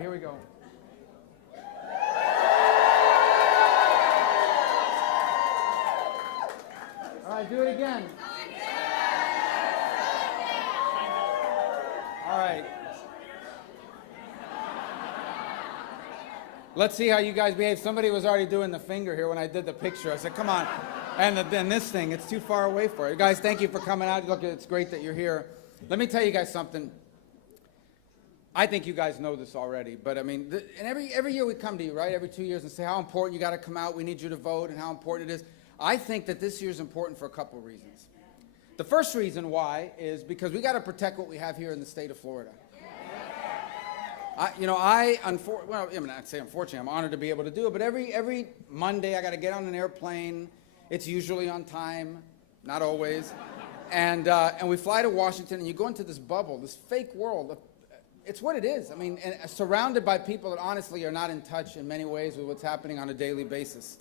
Here we go. All right, do it again. All right. Let's see how you guys behave. Somebody was already doing the finger here when I did the picture. I said, come on. And then this thing, it's too far away for you. Guys, thank you for coming out. Look, it's great that you're here. Let me tell you guys something. I think you guys know this already, but I mean, and every year we come to you, right, every 2 years and say how important you got to come out, we need you to vote, and how important it is. I think that this year is important for a couple of reasons. The first reason why is because we got to protect what we have here in the state of Florida. I'd say unfortunately, I'm honored to be able to do it, but every Monday I got to get on an airplane. It's usually on time, not always, and we fly to Washington, and you go into this bubble, this fake world. It's what it is. I mean, and surrounded by people that honestly are not in touch in many ways with what's happening on a daily basis.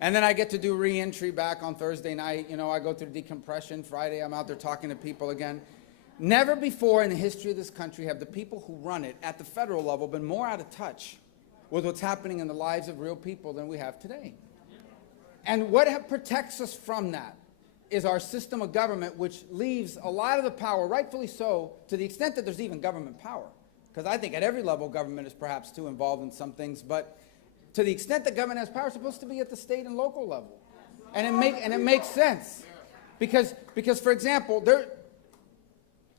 And then I get to do re-entry back on Thursday night. You know, I go through decompression. Friday, I'm out there talking to people again. Never before in the history of this country have the people who run it at the federal level been more out of touch with what's happening in the lives of real people than we have today. And what protects us from that is our system of government, which leaves a lot of the power, rightfully so, to the extent that there's even government power. Because I think at every level government is perhaps too involved in some things, but to the extent that government has power, it's supposed to be at the state and local level. And it makes sense. Because for example,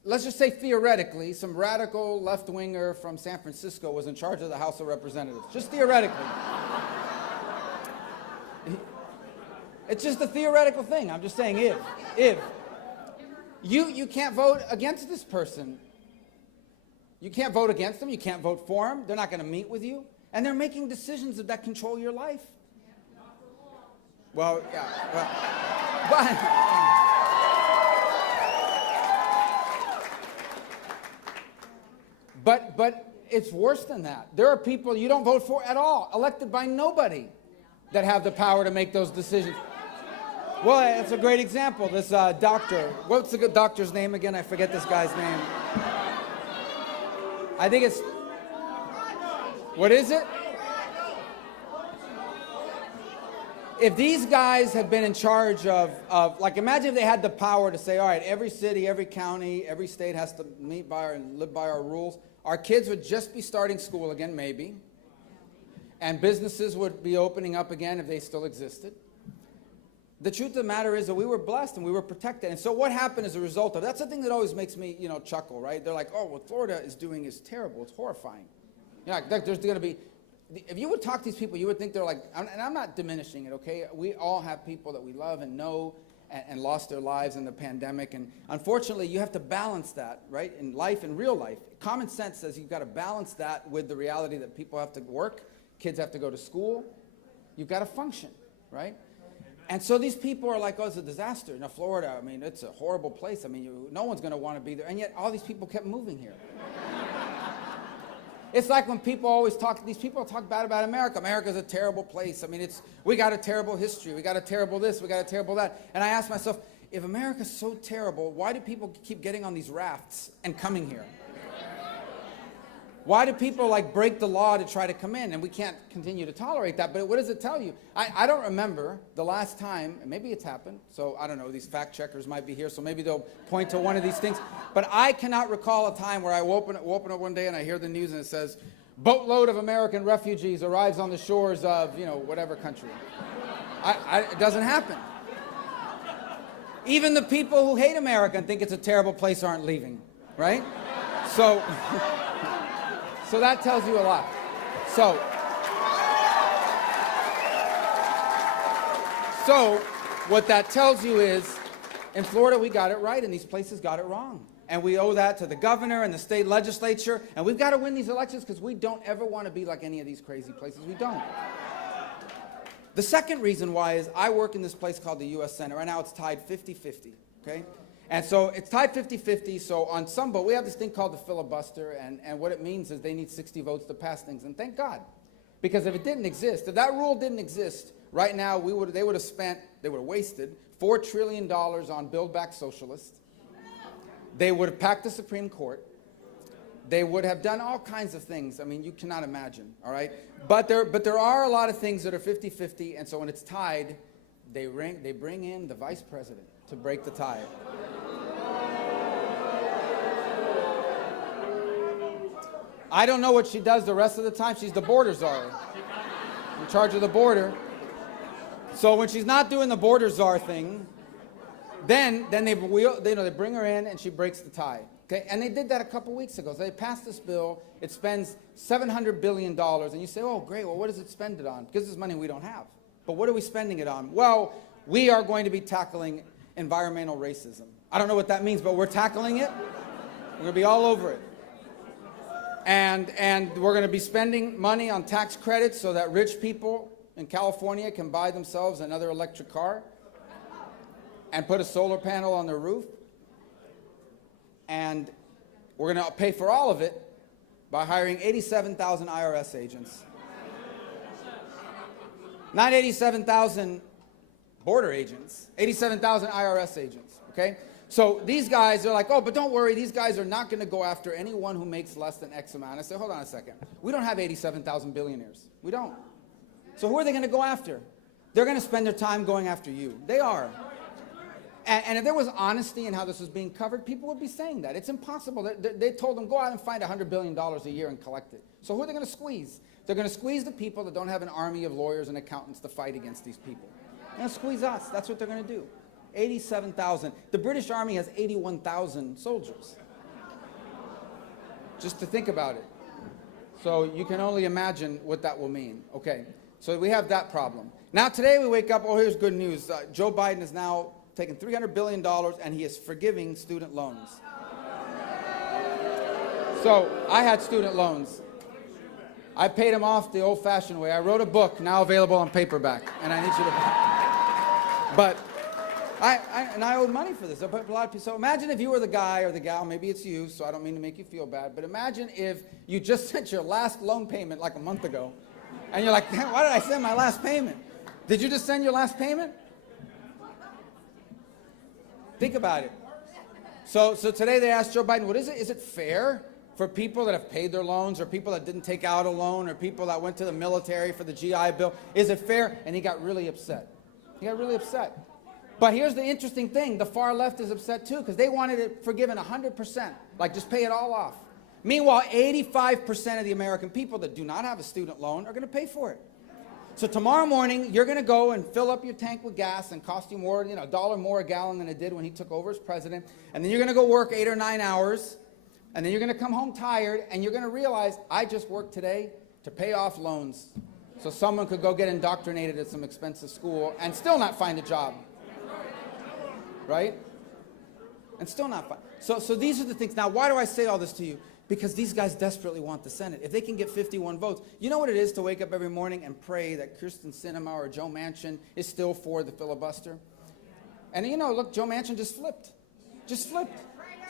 let's just say theoretically, some radical left-winger from San Francisco was in charge of the House of Representatives. Just theoretically. It's just a theoretical thing. I'm just saying if. You can't vote against this person. You can't vote against them. You can't vote for them. They're not going to meet with you. And they're making decisions that control your life. Well, yeah. But it's worse than that. There are people you don't vote for at all, elected by nobody, that have the power to make those decisions. Well, that's a great example. This doctor. What's the good doctor's name again? I forget this guy's name. I think it's, what is it? If these guys had been in charge of, like, imagine if they had the power to say, all right, every city, every county, every state has to meet by and live by our rules. Our kids would just be starting school again, maybe. And businesses would be opening up again if they still existed. The truth of the matter is that we were blessed and we were protected. And so what happened as a result of that's the thing that always makes me, chuckle, right? They're like, oh, what Florida is doing is terrible. It's horrifying. Yeah, there's going to be, if you would talk to these people, you would think they're like, and I'm not diminishing it, okay? We all have people that we love and know and lost their lives in the pandemic. And unfortunately, you have to balance that, right? In life, in real life. Common sense says you've got to balance that with the reality that people have to work, kids have to go to school. You've got to function, right? And so these people are like, oh, it's a disaster. Now, Florida, I mean, it's a horrible place. I mean, no one's going to want to be there. And yet all these people kept moving here. It's like when these people talk bad about America. America's a terrible place. I mean, we got a terrible history. We got a terrible this. We got a terrible that. And I ask myself, if America's so terrible, why do people keep getting on these rafts and coming here? Why do people break the law to try to come in? And we can't continue to tolerate that. But what does it tell you? I don't remember the last time, and maybe it's happened, so I don't know, these fact checkers might be here, so maybe they'll point to one of these things. But I cannot recall a time where I open up one day and I hear the news and it says, boatload of American refugees arrives on the shores of, whatever country. It doesn't happen. Even the people who hate America and think it's a terrible place aren't leaving, right? So... So that tells you a lot. So what that tells you is, in Florida, we got it right, and these places got it wrong. And we owe that to the governor and the state legislature, and we've got to win these elections because we don't ever want to be like any of these crazy places. We don't. The second reason why is I work in this place called the U.S. Senate. Right now it's tied 50-50, okay? And so it's tied 50-50, so on some vote, we have this thing called the filibuster, and what it means is they need 60 votes to pass things, and thank God. Because if it didn't exist, if that rule didn't exist, right now they would have wasted $4 trillion on Build Back Socialist. They would have packed the Supreme Court. They would have done all kinds of things. I mean, you cannot imagine, all right? But there are a lot of things that are 50-50, and so when it's tied, they bring in the vice president to break the tie. I don't know what she does the rest of the time. She's the border czar, in charge of the border. So when she's not doing the border czar thing, then they bring her in and she breaks the tie. Okay? And they did that a couple weeks ago. So they passed this bill. It spends $700 billion. And you say, oh, great. Well, what does it spend it on? Because it's money we don't have. But what are we spending it on? Well, we are going to be tackling environmental racism. I don't know what that means, but we're tackling it. We're going to be all over it. And we're going to be spending money on tax credits so that rich people in California can buy themselves another electric car and put a solar panel on their roof. And we're going to pay for all of it by hiring 87,000 IRS agents. Not 87,000 border agents, 87,000 IRS agents, okay? So these guys are like, oh, but don't worry, these guys are not going to go after anyone who makes less than X amount. I say, hold on a second. We don't have 87,000 billionaires. We don't. So who are they going to go after? They're going to spend their time going after you. They are. And if there was honesty in how this was being covered, people would be saying that. It's impossible. They told them, go out and find $100 billion a year and collect it. So who are they going to squeeze? They're going to squeeze the people that don't have an army of lawyers and accountants to fight against these people. They're going to squeeze us. That's what they're going to do. 87,000. The British Army has 81,000 soldiers. Just to think about it. So you can only imagine what that will mean. Okay, so we have that problem. Now today we wake up, oh, here's good news. Joe Biden is now taking $300 billion and he is forgiving student loans. So I had student loans. I paid them off the old-fashioned way. I wrote a book, now available on paperback, and I need you to... But I owed money for this. A lot of people. So imagine if you were the guy or the gal, maybe it's you, so I don't mean to make you feel bad, but imagine if you just sent your last loan payment like a month ago, and you're like, why did I send my last payment? Did you just send your last payment? Think about it. So today they asked Joe Biden, what is it? Is it fair for people that have paid their loans or people that didn't take out a loan or people that went to the military for the GI Bill? Is it fair? And he got really upset. He got really upset. But here's the interesting thing. The far left is upset too because they wanted it forgiven 100%, like just pay it all off. Meanwhile, 85% of the American people that do not have a student loan are going to pay for it. So tomorrow morning, you're going to go and fill up your tank with gas and cost you more, $1 more a gallon than it did when he took over as president. And then you're going to go work 8 or 9 hours. And then you're going to come home tired. And you're going to realize, I just worked today to pay off loans so someone could go get indoctrinated at some expensive school and still not find a job. Right? And still not find. So these are the things. Now, why do I say all this to you? Because these guys desperately want the Senate. If they can get 51 votes, you know what it is to wake up every morning and pray that Kirsten Sinema or Joe Manchin is still for the filibuster? And look, Joe Manchin just flipped. Just flipped.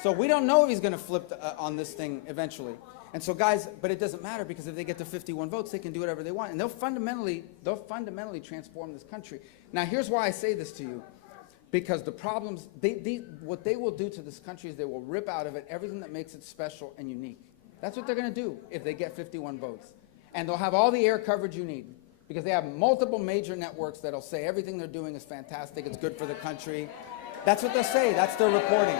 So we don't know if he's going to flip on this thing eventually. And so guys, but it doesn't matter because if they get to 51 votes, they can do whatever they want. And they'll fundamentally transform this country. Now here's why I say this to you. Because the problems, what they will do to this country is they will rip out of it everything that makes it special and unique. That's what they're going to do if they get 51 votes. And they'll have all the air coverage you need because they have multiple major networks that'll say everything they're doing is fantastic, it's good for the country. That's what they'll say. That's their reporting.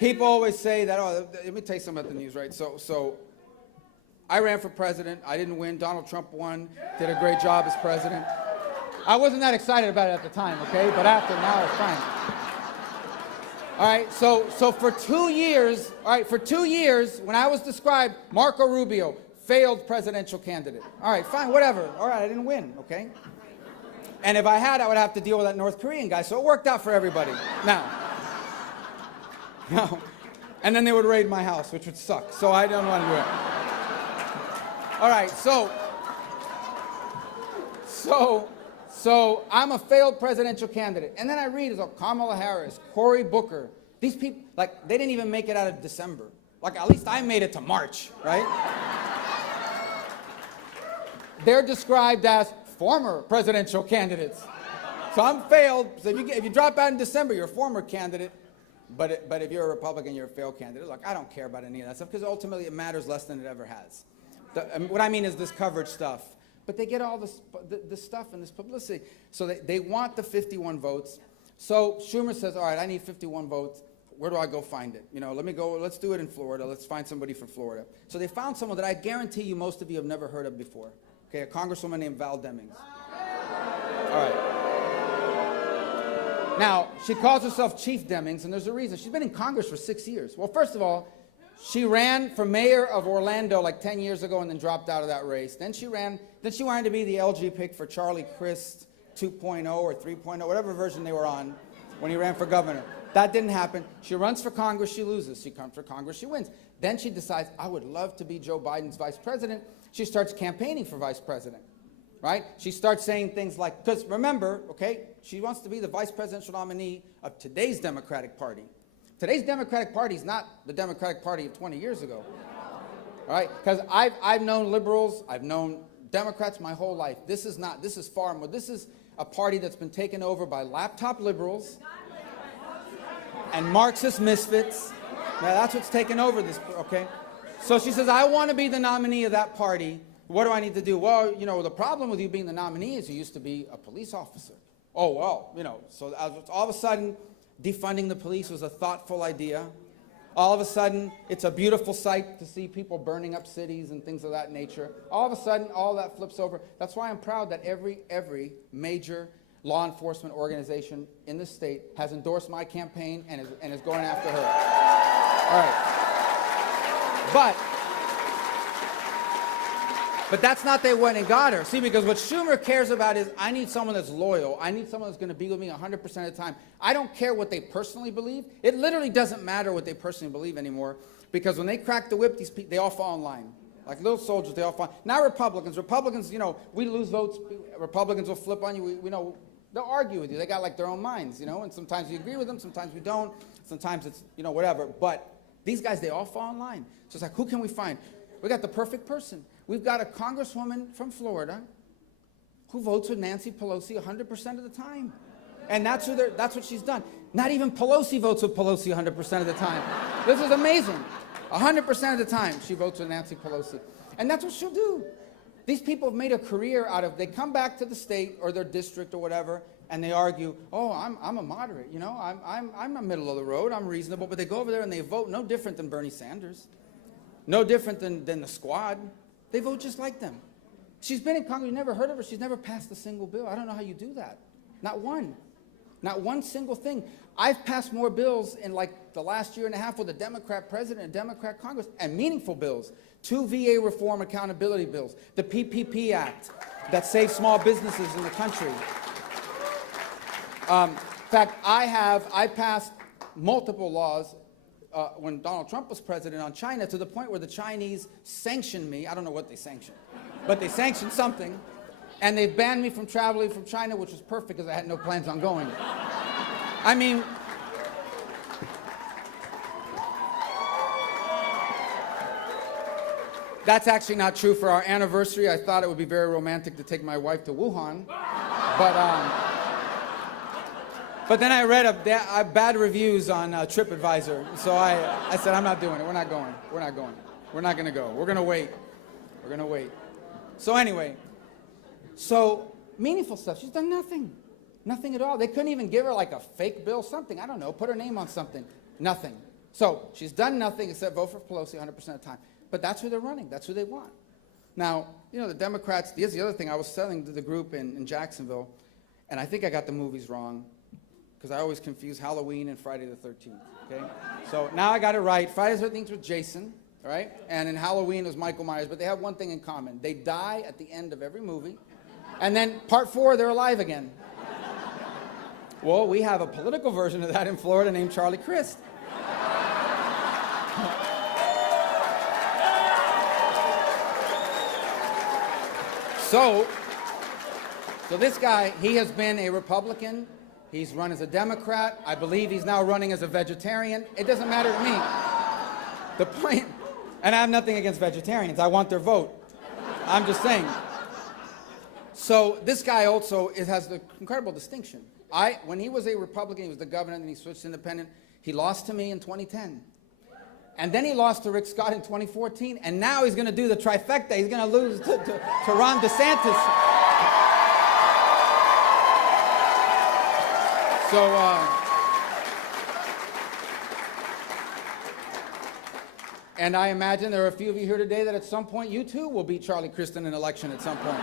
People always say that, oh, let me tell you something about the news, right? So I ran for president. I didn't win. Donald Trump won, did a great job as president. I wasn't that excited about it at the time, okay? But after, now it's fine. All right, so for 2 years, when I was described, Marco Rubio, failed presidential candidate. All right, fine, whatever. All right, I didn't win, okay? And if I had, I would have to deal with that North Korean guy, so it worked out for everybody. Now, and then they would raid my house, which would suck, so I don't want to do it. All right, So I'm a failed presidential candidate. And then I read about Kamala Harris, Cory Booker. These people, they didn't even make it out of December. At least I made it to March, right? They're described as former presidential candidates. So I'm failed. So if you drop out in December, you're a former candidate. But if you're a Republican, you're a failed candidate. Look, I don't care about any of that stuff because ultimately it matters less than it ever has. What I mean is this coverage stuff. But they get all this stuff and this publicity. So they want the 51 votes. So Schumer says, all right, I need 51 votes. Where do I go find it? You know, let's do it in Florida. Let's find somebody from Florida. So they found someone that I guarantee you most of you have never heard of before. Okay, a congresswoman named Val Demings. All right. Now, she calls herself Chief Demings, and there's a reason. She's been in Congress for 6 years. Well, first of all, she ran for mayor of Orlando like 10 years ago and then dropped out of that race. Then she wanted to be the LG pick for Charlie Crist 2.0 or 3.0, whatever version they were on when he ran for governor. That didn't happen. She runs for Congress, she loses. She comes for Congress, she wins. Then she decides, I would love to be Joe Biden's vice president. She starts campaigning for vice president, right? She starts saying things like, because remember, okay, she wants to be the vice presidential nominee of today's Democratic Party. Today's Democratic Party is not the Democratic Party of 20 years ago, all right? Because I've known liberals, I've known Democrats my whole life. This is far more. This is a party that's been taken over by laptop liberals and Marxist misfits. Now that's what's taken over this, okay? So she says, I want to be the nominee of that party. What do I need to do? Well, you know, the problem with you being the nominee is you used to be a police officer. Oh, well, you know, so all of a sudden, defunding the police was a thoughtful idea. All of a sudden, it's a beautiful sight to see people burning up cities and things of that nature. All of a sudden, all that flips over. That's why I'm proud that every major law enforcement organization in the state has endorsed my campaign and is going after her. All right. But that's not they went and got her. See, because what Schumer cares about is I need someone that's loyal. I need someone that's going to be with me 100% of the time. I don't care what they personally believe. It literally doesn't matter what they personally believe anymore because when they crack the whip, these people, they all fall in line. Like little soldiers, they all fall. Now Republicans, you know, we lose votes. Republicans will flip on you. We know they'll argue with you. They got like their own minds, you know, and sometimes you agree with them, sometimes we don't. Sometimes it's, you know, whatever. But these guys, they all fall in line. So it's like, who can we find? We got the perfect person. We've got a congresswoman from Florida who votes with Nancy Pelosi 100% of the time. And that's what she's done. Not even Pelosi votes with Pelosi 100% of the time. This is amazing. 100% of the time she votes with Nancy Pelosi. And that's what she'll do. These people have made a career out of, they come back to the state or their district or whatever, and they argue, oh, I'm a moderate, you know, I'm a middle of the road, I'm reasonable, but they go over there and they vote no different than Bernie Sanders. No different than the squad. They vote just like them. She's been in Congress, you never heard of her, she's never passed a single bill. I don't know how you do that. Not one. Not one single thing. I've passed more bills in like the last year and a half with a Democrat president and Democrat Congress, and meaningful bills. 2 VA reform accountability bills, the PPP Act that saves small businesses in the country. In fact, I passed multiple laws when Donald Trump was president on China to the point where the Chinese sanctioned me. I don't know what they sanctioned, but they sanctioned something, and they banned me from traveling from China, which was perfect because I had no plans on going. I mean, that's actually not true. For our anniversary, I thought it would be very romantic to take my wife to Wuhan, but then I read bad reviews on TripAdvisor, so I said, I'm not doing it. We're not going. We're not going. We're not going to go. We're going to wait. We're going to wait. So anyway, so meaningful stuff. She's done nothing. Nothing at all. They couldn't even give her like a fake bill, something. I don't know. Put her name on something. Nothing. So she's done nothing except vote for Pelosi 100% of the time. But that's who they're running. That's who they want. Now, you know, the Democrats, here's the other thing. I was telling to the group in Jacksonville, and I think I got the movies wrong, because I always confuse Halloween and Friday the 13th, okay? So now I got it right. Friday the 13th was Jason, all right? And in Halloween was Michael Myers, but they have one thing in common. They die at the end of every movie, and then part 4, they're alive again. Well, we have a political version of that in Florida named Charlie Crist. So this guy, he has been a Republican. He's run as a Democrat. I believe he's now running as a vegetarian. It doesn't matter to me. The point, and I have nothing against vegetarians. I want their vote. I'm just saying. So this guy also has the incredible distinction. When he was a Republican, he was the governor, and he switched to independent. He lost to me in 2010. And then he lost to Rick Scott in 2014. And now he's going to do the trifecta. He's going to lose to Ron DeSantis. So, and I imagine there are a few of you here today that at some point you too will beat Charlie Crist in an election at some point.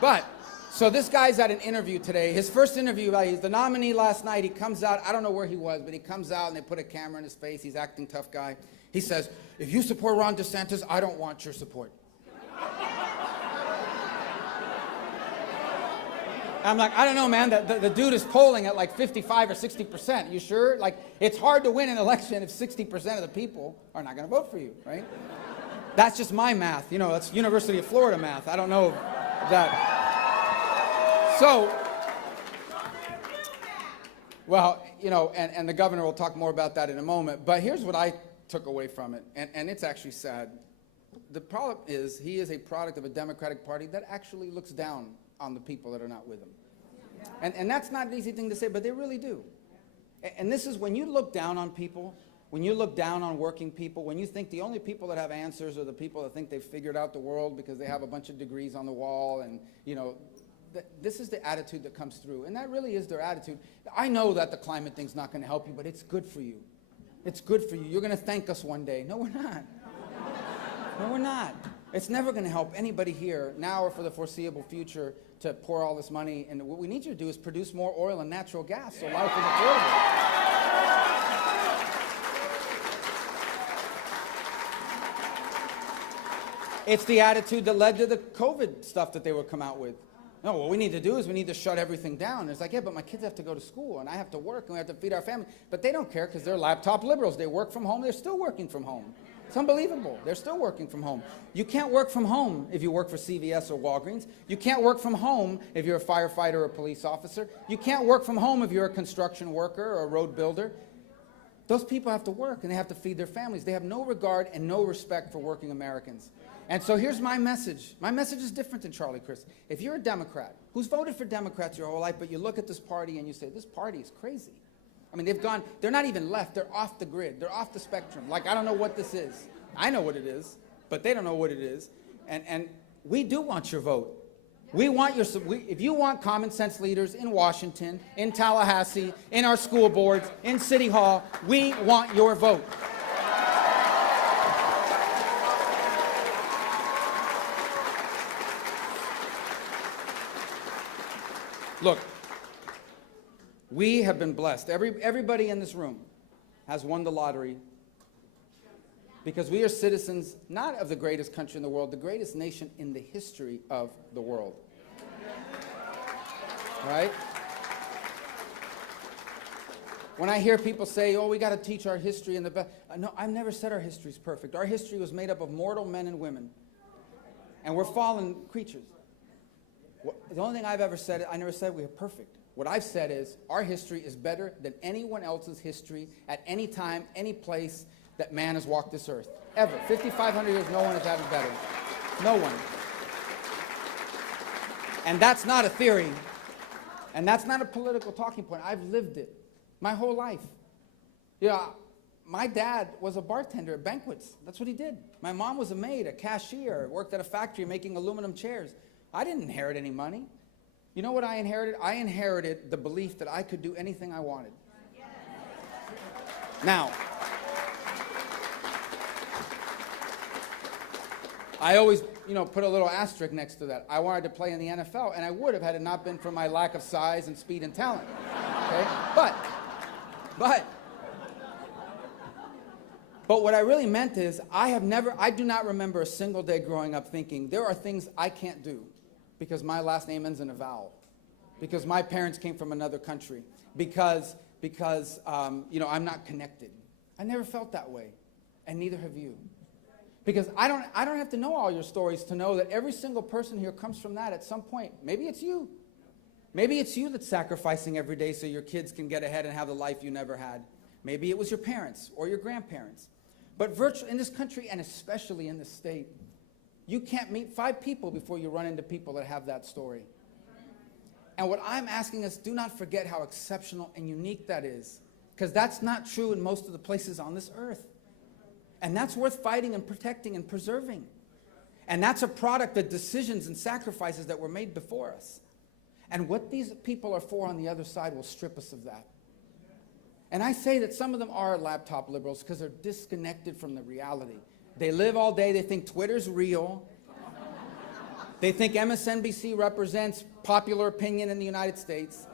But, so this guy's at an interview today. His first interview, he's the nominee last night. He comes out, I don't know where he was, but he comes out and they put a camera in his face. He's acting tough guy. He says, if you support Ron DeSantis, I don't want your support. I'm like, I don't know, man. The dude is polling at like 55 or 60%. You sure? Like, it's hard to win an election if 60% of the people are not going to vote for you, right? That's just my math. You know, that's University of Florida math. I don't know that. So, well, you know, and the governor will talk more about that in a moment. But here's what I took away from it, and it's actually sad. The problem is he is a product of a Democratic Party that actually looks down on the people that are not with him. And that's not an easy thing to say, but they really do. And this is when you look down on people, when you look down on working people, when you think the only people that have answers are the people that think they've figured out the world because they have a bunch of degrees on the wall, and, you know, this is the attitude that comes through. And that really is their attitude. I know that the climate thing's not going to help you, but it's good for you. It's good for you. You're going to thank us one day. No, we're not. No, we're not. It's never going to help anybody here, now or for the foreseeable future, to pour all this money. And what we need you to do is produce more oil and natural gas so life is affordable. It's the attitude that led to the COVID stuff that they would come out with. No, what we need to do is we need to shut everything down. And it's like, yeah, but my kids have to go to school, and I have to work, and we have to feed our family. But they don't care because they're laptop liberals. They work from home. They're still working from home. It's unbelievable. They're still working from home. You can't work from home if you work for CVS or Walgreens. You can't work from home if you're a firefighter or a police officer. You can't work from home if you're a construction worker or a road builder. Those people have to work, and they have to feed their families. They have no regard and no respect for working Americans. And so here's my message. My message is different than Charlie Crist. If you're a Democrat who's voted for Democrats your whole life, but you look at this party and you say, this party is crazy. I mean, they're not even left. They're off the grid. They're off the spectrum. Like, I don't know what this is. I know what it is, but they don't know what it is. And we do want your vote. We want if you want common sense leaders in Washington, in Tallahassee, in our school boards, in City Hall, we want your vote. Look, we have been blessed. Everybody in this room has won the lottery because we are citizens not of the greatest country in the world, the greatest nation in the history of the world. Right? When I hear people say, oh, we got to teach our history and the best. No, I've never said our history is perfect. Our history was made up of mortal men and women. And we're fallen creatures. The only thing I've ever said, I never said we are perfect. What I've said is our history is better than anyone else's history at any time, any place that man has walked this earth. Ever. 5,500 years, no one has had it better. No one. And that's not a theory. And that's not a political talking point. I've lived it my whole life. Yeah, my dad was a bartender at banquets. That's what he did. My mom was a maid, a cashier, worked at a factory making aluminum chairs. I didn't inherit any money. You know what I inherited? I inherited the belief that I could do anything I wanted. Now, I always, put a little asterisk next to that. I wanted to play in the NFL, and I would have had it not been for my lack of size and speed and talent. Okay? But what I really meant is I do not remember a single day growing up thinking there are things I can't do because my last name ends in a vowel, because my parents came from another country, because I'm not connected. I never felt that way, and neither have you. Because I don't have to know all your stories to know that every single person here comes from that at some point. Maybe it's you. Maybe it's you that's sacrificing every day so your kids can get ahead and have the life you never had. Maybe it was your parents or your grandparents. But virtually in this country, and especially in this state, you can't meet 5 people before you run into people that have that story. And what I'm asking us, do not forget how exceptional and unique that is. because that's not true in most of the places on this earth. And that's worth fighting and protecting and preserving. And that's a product of decisions and sacrifices that were made before us. And what these people are for on the other side will strip us of that. And I say that some of them are laptop liberals because they're disconnected from the reality. They live all day, they think Twitter's real. They think MSNBC represents popular opinion in the United States.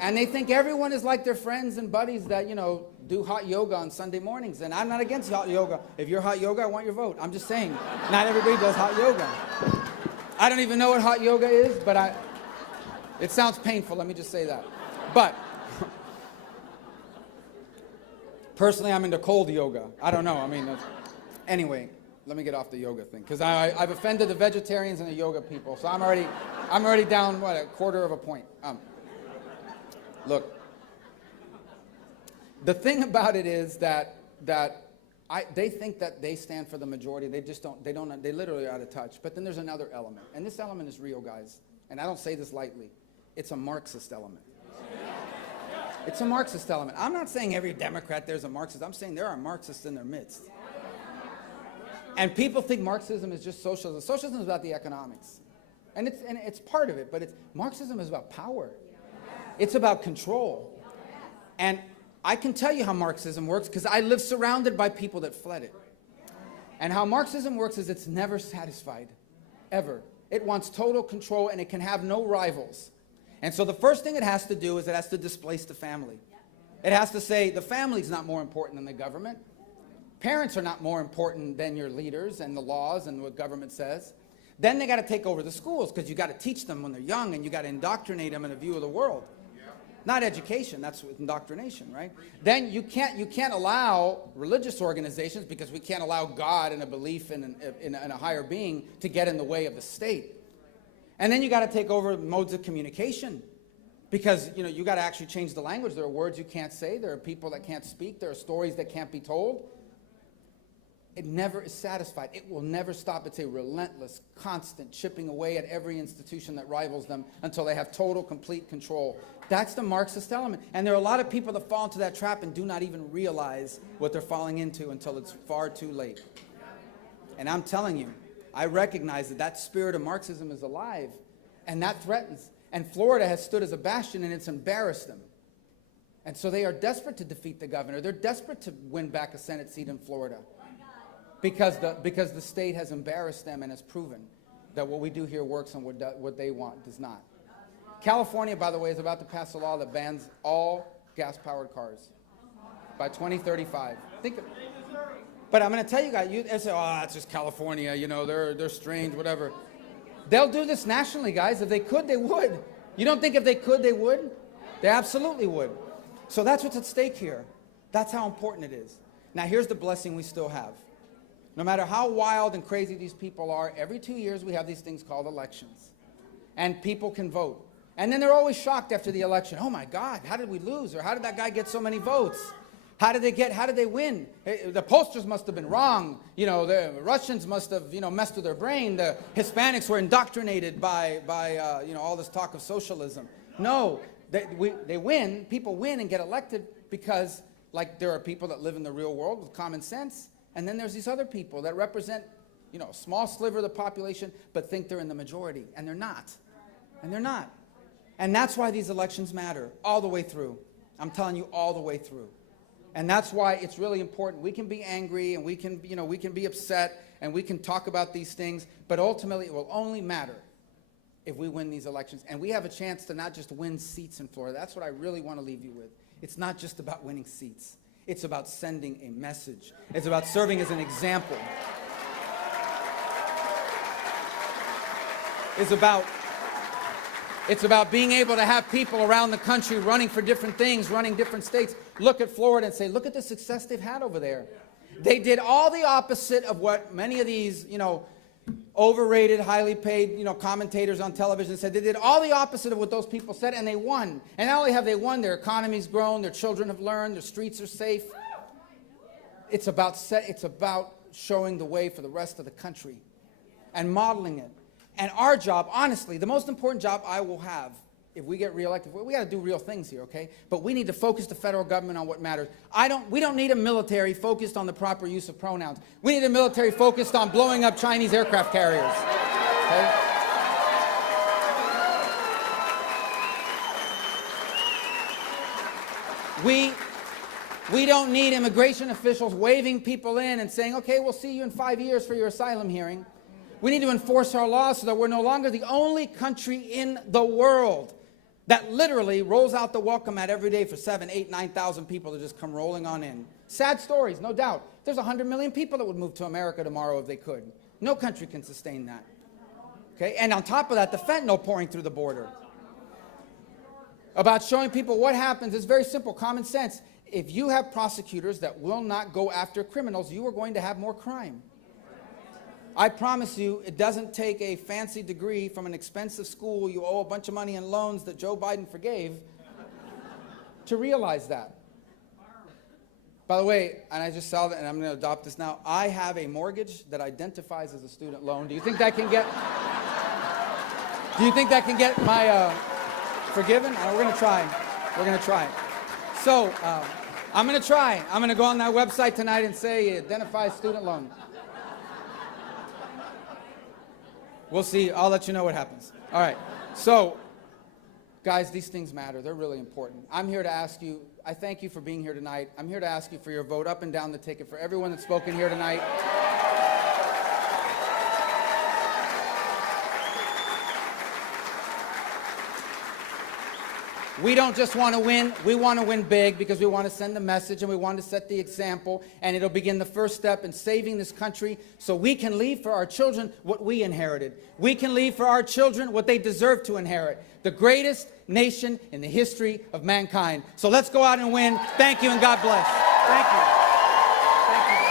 And they think everyone is like their friends and buddies that, do hot yoga on Sunday mornings. And I'm not against hot yoga. If you're hot yoga, I want your vote. I'm just saying, not everybody does hot yoga. I don't even know what hot yoga is, but it sounds painful, let me just say that. But personally, I'm into cold yoga. I don't know, anyway, let me get off the yoga thing, because I've offended the vegetarians and the yoga people, so I'm already down, a quarter of a point. Look, the thing about it is that they think that they stand for the majority. They literally are out of touch. But then there's another element, and this element is real, guys, and I don't say this lightly. It's a Marxist element. It's a Marxist element. I'm not saying every Democrat there's a Marxist. I'm saying there are Marxists in their midst. And people think Marxism is just socialism. Socialism is about the economics. And it's part of it, but Marxism is about power. It's about control. And I can tell you how Marxism works because I live surrounded by people that fled it. And how Marxism works is it's never satisfied, ever. It wants total control and it can have no rivals. And so the first thing it has to do is it has to displace the family. It has to say the family's not more important than the government. Parents are not more important than your leaders and the laws and what government says. Then they got to take over the schools because you got to teach them when they're young and you got to indoctrinate them in a view of the world. Not education, that's indoctrination, right? Then you can't allow religious organizations, because we can't allow God and a belief in a higher being to get in the way of the state. And then you got to take over modes of communication, because you got to actually change the language. There are words you can't say, there are people that can't speak, there are stories that can't be told. It never is satisfied. It will never stop. It's a relentless, constant chipping away at every institution that rivals them until they have total, complete control. That's the Marxist element. And there are a lot of people that fall into that trap and do not even realize what they're falling into until it's far too late. And I'm telling you, I recognize that spirit of Marxism is alive, and that threatens. And Florida has stood as a bastion, and it's embarrassed them. And so they are desperate to defeat the governor. They're desperate to win back a Senate seat in Florida. Because the state has embarrassed them and has proven that what we do here works and what they want does not. California, by the way, is about to pass a law that bans all gas-powered cars by 2035. But I'm going to tell you guys, they say, oh, that's just California, they're strange, whatever. They'll do this nationally, guys. If they could, they would. You don't think if they could, they would? They absolutely would. So that's what's at stake here. That's how important it is. Now, here's the blessing we still have. No matter how wild and crazy these people are, every 2 years we have these things called elections. And people can vote. And then they're always shocked after the election. Oh my God, how did we lose? Or how did that guy get so many votes? How did they win? The pollsters must have been wrong. The Russians must have, messed with their brain. The Hispanics were indoctrinated by all this talk of socialism. No, they win. People win and get elected because, there are people that live in the real world with common sense. And then there's these other people that represent, a small sliver of the population, but think they're in the majority. And they're not. And they're not. And that's why these elections matter all the way through. I'm telling you, all the way through. And that's why it's really important. We can be angry and we can be upset and we can talk about these things, but ultimately it will only matter if we win these elections. And we have a chance to not just win seats in Florida. That's what I really want to leave you with. It's not just about winning seats. It's about sending a message. It's about serving as an example. It's about being able to have people around the country running for different things, running different states, look at Florida and say, look at the success they've had over there. They did all the opposite of what many of these, overrated, highly paid, commentators on television said. They did all the opposite of what those people said, and they won. And not only have they won, their economy's grown, their children have learned, their streets are safe. It's about showing the way for the rest of the country and modeling it. And our job, honestly, the most important job I will have if we get reelected, we got to do real things here, okay? But we need to focus the federal government on what matters. We don't need a military focused on the proper use of pronouns. We need a military focused on blowing up Chinese aircraft carriers, okay? We don't need immigration officials waving people in and saying, okay, we'll see you in 5 years for your asylum hearing. We need to enforce our laws so that we're no longer the only country in the world that literally rolls out the welcome mat every day for 7, 8, 9,000 people to just come rolling on in. Sad stories, no doubt. There's 100 million people that would move to America tomorrow if they could. No country can sustain that. Okay? And on top of that, the fentanyl pouring through the border. About showing people what happens is very simple, common sense. If you have prosecutors that will not go after criminals, you are going to have more crime. I promise you, it doesn't take a fancy degree from an expensive school you owe a bunch of money in loans that Joe Biden forgave to realize that. By the way, and I just saw that, and I'm going to adopt this now, I have a mortgage that identifies as a student loan. Do you think that can get my forgiven? We're going to try. We're going to try. So, I'm going to try. I'm going to go on that website tonight and say, identify student loan. We'll see. I'll let you know what happens. All right. So, guys, these things matter. They're really important. I'm here to ask you, I thank you for being here tonight. I'm here to ask you for your vote up and down the ticket for everyone that's spoken here tonight. We don't just want to win, we want to win big because we want to send the message and we want to set the example, and it'll begin the first step in saving this country so we can leave for our children what we inherited. We can leave for our children what they deserve to inherit. The greatest nation in the history of mankind. So let's go out and win. Thank you and God bless. Thank you. Thank you.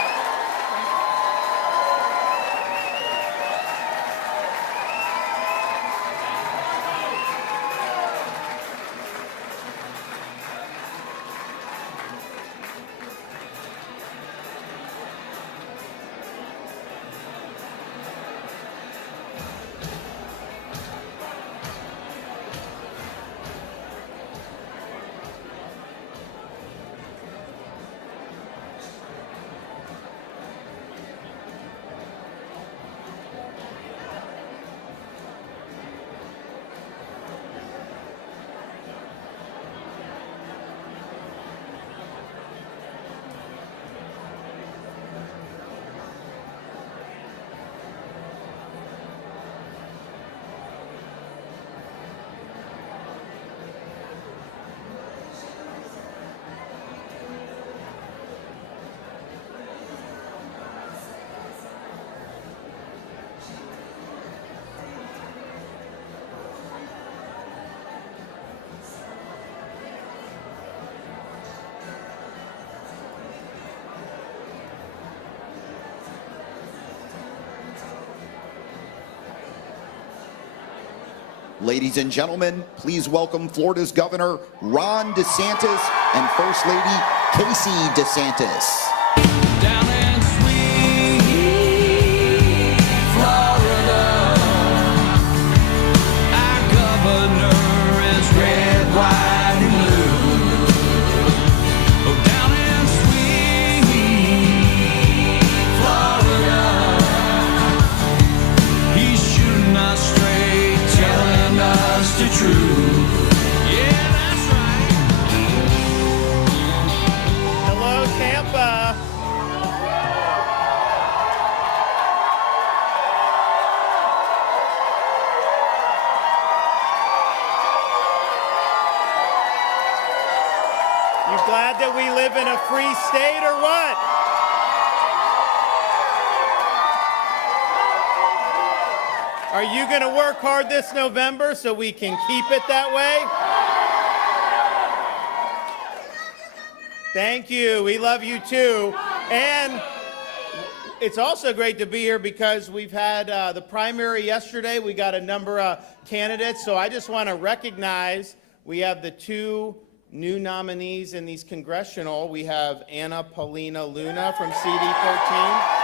Ladies and gentlemen, please welcome Florida's Governor Ron DeSantis and First Lady Casey DeSantis. Down in sweet Florida, our governor is red, white, and blue. Oh, down in sweet Florida, he's shooting us straight, telling us the truth. Yeah, that's right. Hello, Tampa. You glad that we live in a free state or what? Are you going to work hard this November so we can keep it that way? Thank you. We love you too. And it's also great to be here because we've had the primary yesterday. We got a number of candidates. So I just want to recognize we have the two new nominees in these congressional. We have Anna Paulina Luna from CD13.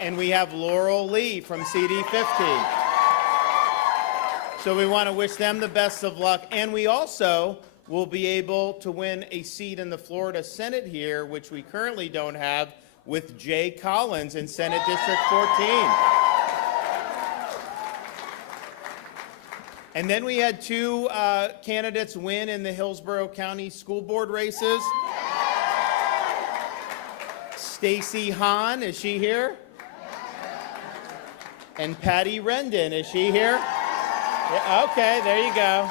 And we have Laurel Lee from CD15. So we want to wish them the best of luck. And we also will be able to win a seat in the Florida Senate here, which we currently don't have, with Jay Collins in Senate District 14. And then we had two candidates win in the Hillsborough County School Board races. Stacy Hahn, is she here? And Patty Rendon, is she here? Yeah, okay, there you go.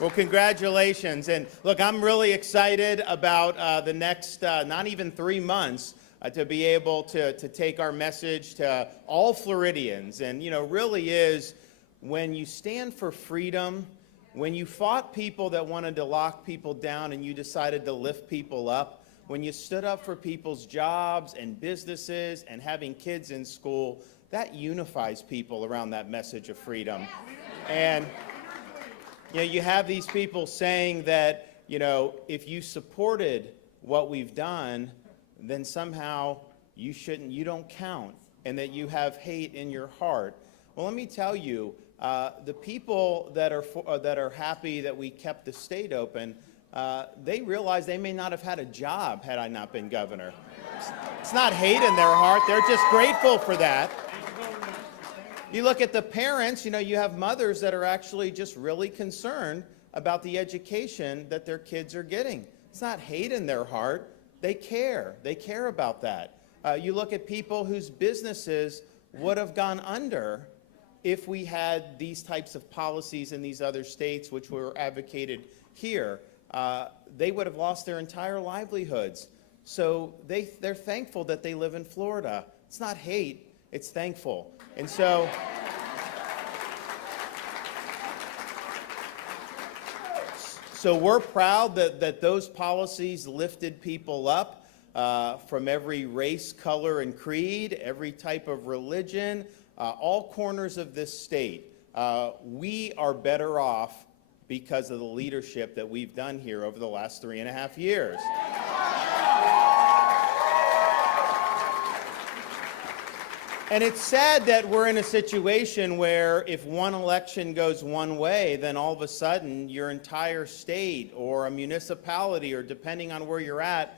Well, congratulations. And look, I'm really excited about the next, not even 3 months, to be able to take our message to all Floridians. And, you know, really is, when you stand for freedom, when you fought people that wanted to lock people down and you decided to lift people up, when you stood up for people's jobs and businesses and having kids in school, that unifies people around that message of freedom. And you know, you have these people saying that, you know, if you supported what we've done, then somehow you don't count, and that you have hate in your heart. Well, let me tell you, the people that are happy that we kept the state open, they realize they may not have had a job had I not been governor. It's not hate in their heart. They're just grateful for that. You look at the parents, you know, you have mothers that are actually just really concerned about the education that their kids are getting. It's not hate in their heart. They care. They care about that. You look at people whose businesses would have gone under if we had these types of policies in these other states, which were advocated here. They would have lost their entire livelihoods. So they're thankful that they live in Florida. It's not hate, it's thankful. And so we're proud that those policies lifted people up from every race, color, and creed, every type of religion, all corners of this state. We are better off because of the leadership that we've done here over the last 3.5 years. And it's sad that we're in a situation where if one election goes one way, then all of a sudden your entire state or a municipality, or depending on where you're at,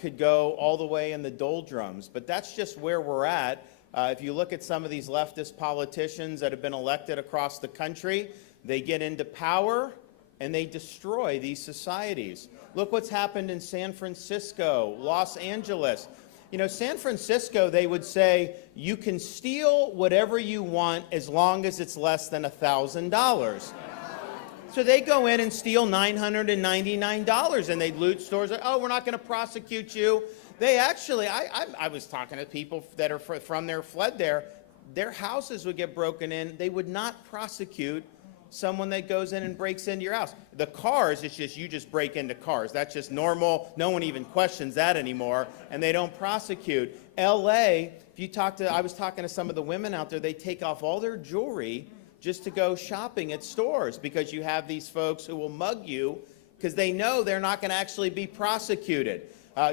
could go all the way in the doldrums. But that's just where we're at. If you look at some of these leftist politicians that have been elected across the country, they get into power and they destroy these societies. Look what's happened in San Francisco, Los Angeles. You know, San Francisco, they would say, you can steal whatever you want as long as it's less than $1,000. So they go in and steal $999 and they loot stores. Oh, we're not going to prosecute you. They actually, I was talking to people that are from there, fled there. Their houses would get broken in. They would not prosecute someone that goes in and breaks into your house. The cars, it's just, you just break into cars. That's just normal. No one even questions that anymore, and they don't prosecute. LA, if you talk to, I was talking to some of the women out there, they take off all their jewelry just to go shopping at stores, because you have these folks who will mug you because they know they're not going to actually be prosecuted.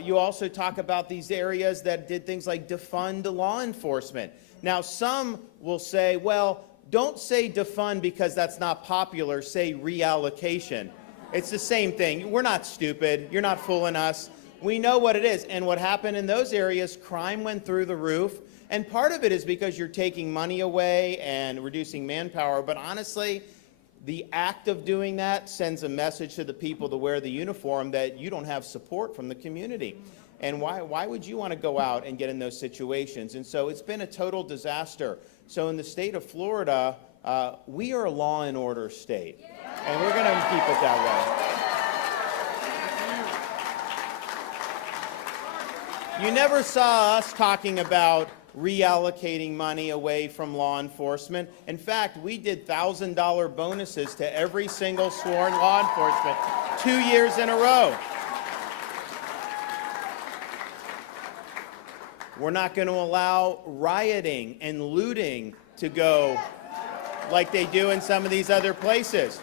You also talk about these areas that did things like defund law enforcement. Now, some will say, well, don't say defund because that's not popular, say reallocation. It's the same thing. We're not stupid. You're not fooling us. We know what it is. And what happened in those areas, crime went through the roof. And part of it is because you're taking money away and reducing manpower. But honestly, the act of doing that sends a message to the people to wear the uniform that you don't have support from the community. And why would you want to go out and get in those situations? And so it's been a total disaster. So in the state of Florida, we are a law and order state. And we're going to keep it that way. You never saw us talking about reallocating money away from law enforcement. In fact, we did $1,000 bonuses to every single sworn law enforcement 2 years in a row. We're not going to allow rioting and looting to go like they do in some of these other places.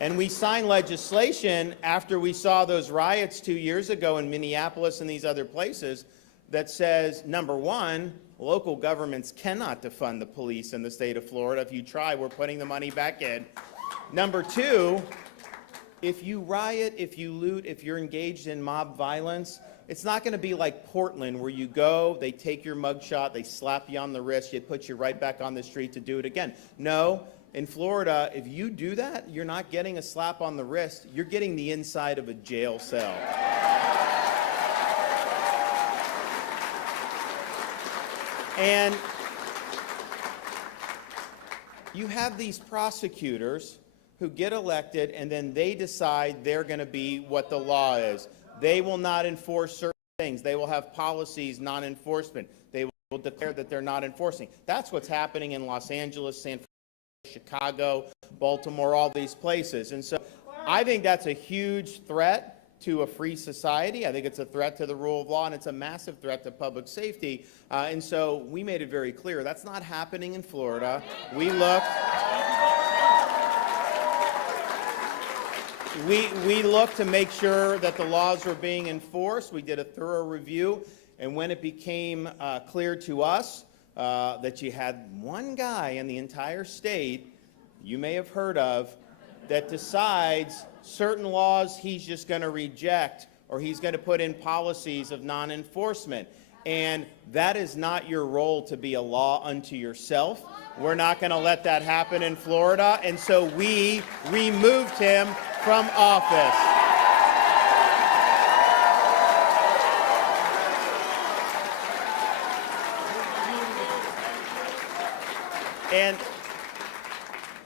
And we signed legislation after we saw those riots 2 years ago in Minneapolis and these other places that says, number one, local governments cannot defund the police in the state of Florida. If you try, we're putting the money back in. Number two, if you riot, if you loot, if you're engaged in mob violence, it's not going to be like Portland where you go, they take your mugshot, they slap you on the wrist, it puts you right back on the street to do it again. No, in Florida, if you do that, you're not getting a slap on the wrist, you're getting the inside of a jail cell. And you have these prosecutors who get elected and then they decide they're going to be what the law is. They will not enforce certain things. They will have policies, non-enforcement. They will declare that they're not enforcing. That's what's happening in Los Angeles, San Francisco, Chicago, Baltimore, all these places. And so I think that's a huge threat to a free society. I think it's a threat to the rule of law, and it's a massive threat to public safety. And so we made it very clear that's not happening in Florida. We looked. We looked to make sure that the laws were being enforced. We did a thorough review, and when it became clear to us that you had one guy in the entire state, you may have heard of, that decides certain laws he's just going to reject or he's going to put in policies of non-enforcement. And that is not your role to be a law unto yourself. We're not going to let that happen in Florida, and so we removed him from office. And,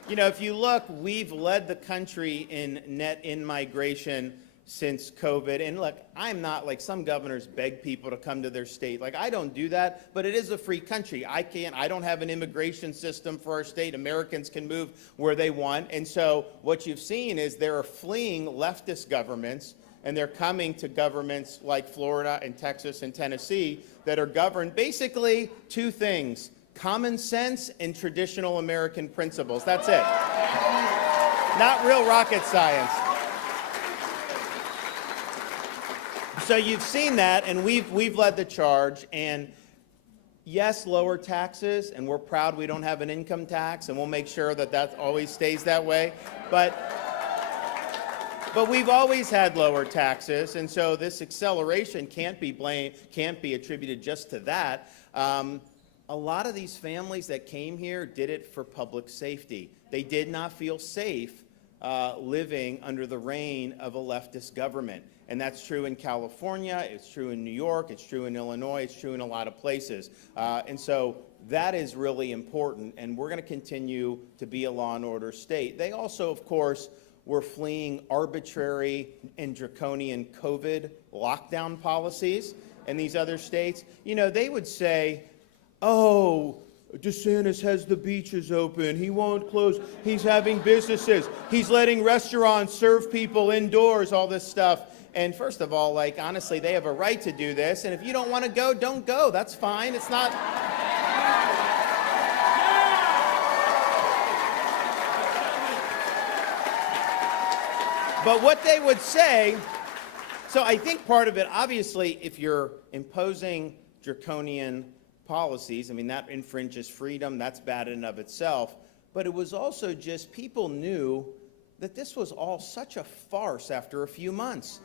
you know, if you look, we've led the country in net in-migration since COVID. And look, I'm not like some governors beg people to come to their state. Like, I don't do that, but it is a free country. I don't have an immigration system for our state. Americans can move where they want. And so what you've seen is they're fleeing leftist governments, and they're coming to governments like Florida and Texas and Tennessee that are governed basically two things: common sense and traditional American principles. That's it. Not real rocket science. So you've seen that, and we've led the charge. And yes, lower taxes, and we're proud we don't have an income tax, and we'll make sure that that always stays that way. But we've always had lower taxes, and so this acceleration can't be attributed just to that. A lot of these families that came here did it for public safety. They did not feel safe living under the reign of a leftist government. And that's true in California, it's true in New York, it's true in Illinois, it's true in a lot of places. And so that is really important, and we're going to continue to be a law and order state. They also, of course, were fleeing arbitrary and draconian COVID lockdown policies in these other states. You know, they would say, oh, DeSantis has the beaches open. He won't close. He's having businesses. He's letting restaurants serve people indoors, all this stuff. And first of all, like, honestly, they have a right to do this. And if you don't want to go, don't go. That's fine. It's not. But what they would say, so I think part of it, obviously, if you're imposing draconian policies, I mean, that infringes freedom. That's bad in and of itself. But it was also just people knew that this was all such a farce after a few months.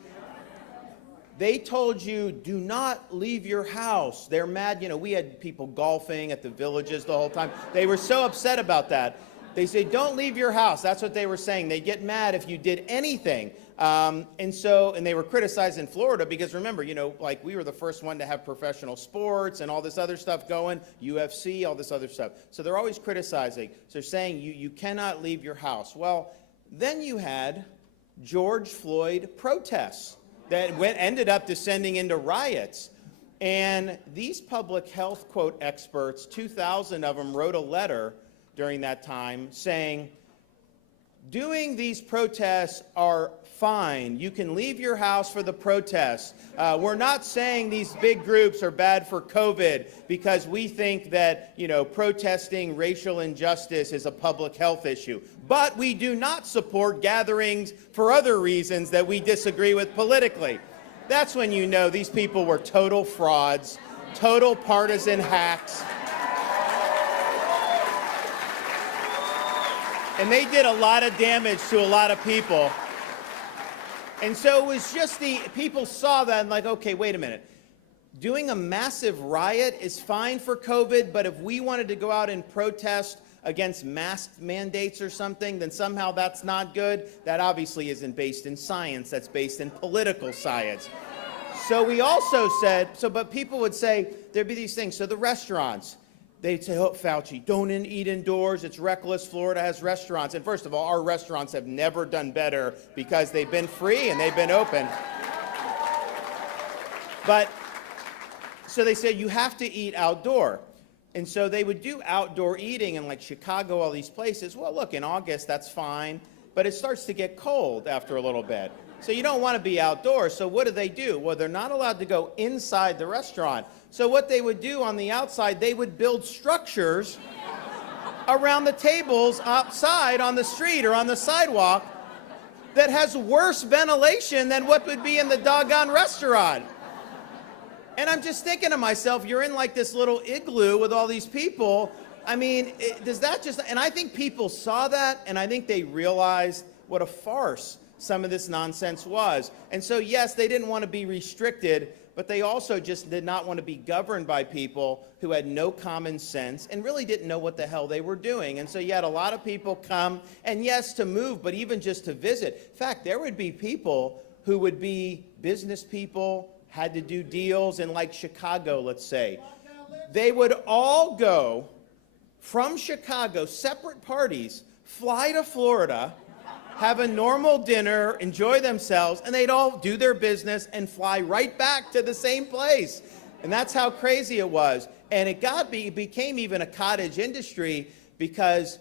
They told you, do not leave your house. They're mad. You know, we had people golfing at the villages the whole time. They were so upset about that. They say, don't leave your house. That's what they were saying. They get mad if you did anything. And they were criticized in Florida because, remember, you know, like, we were the first one to have professional sports and all this other stuff going, UFC, all this other stuff. So they're always criticizing. So they're saying you cannot leave your house. Well, then you had George Floyd protests that ended up descending into riots. And these public health, quote, experts, 2,000 of them wrote a letter during that time saying, doing these protests are fine. You can leave your house for the protests. We're not saying these big groups are bad for COVID because we think that, you know, protesting racial injustice is a public health issue. But we do not support gatherings for other reasons that we disagree with politically. That's when you know these people were total frauds. total partisan hacks. And they did a lot of damage to a lot of people. And so it was just people saw that and like, okay, wait a minute. Doing a massive riot is fine for COVID, but if we wanted to go out and protest against mask mandates or something, then somehow that's not good. That obviously isn't based in science, that's based in political science. So we also said, but people would say, there'd be these things. So the restaurants, they'd say, oh, Fauci, don't eat indoors, it's reckless, Florida has restaurants. And first of all, our restaurants have never done better because they've been free and they've been open. But, so they said, you have to eat outdoor. And so they would do outdoor eating in like Chicago, all these places. Well, look, in August, that's fine, but it starts to get cold after a little bit. So you don't want to be outdoors. So what do? Well, they're not allowed to go inside the restaurant. So what they would do on the outside, they would build structures around the tables outside on the street or on the sidewalk that has worse ventilation than what would be in the doggone restaurant. And I'm just thinking to myself, you're in like this little igloo with all these people. I mean, does that just, and I think people saw that, and I think they realized what a farce some of this nonsense was. And so, yes, they didn't want to be restricted, but they also just did not want to be governed by people who had no common sense and really didn't know what the hell they were doing. And so you had a lot of people come, and yes, to move, but even just to visit. In fact, there would be people who would be business people, had to do deals in like Chicago, let's say. They would all go from Chicago, separate parties, fly to Florida, have a normal dinner, enjoy themselves, and they'd all do their business and fly right back to the same place. And that's how crazy it was. And it became even a cottage industry because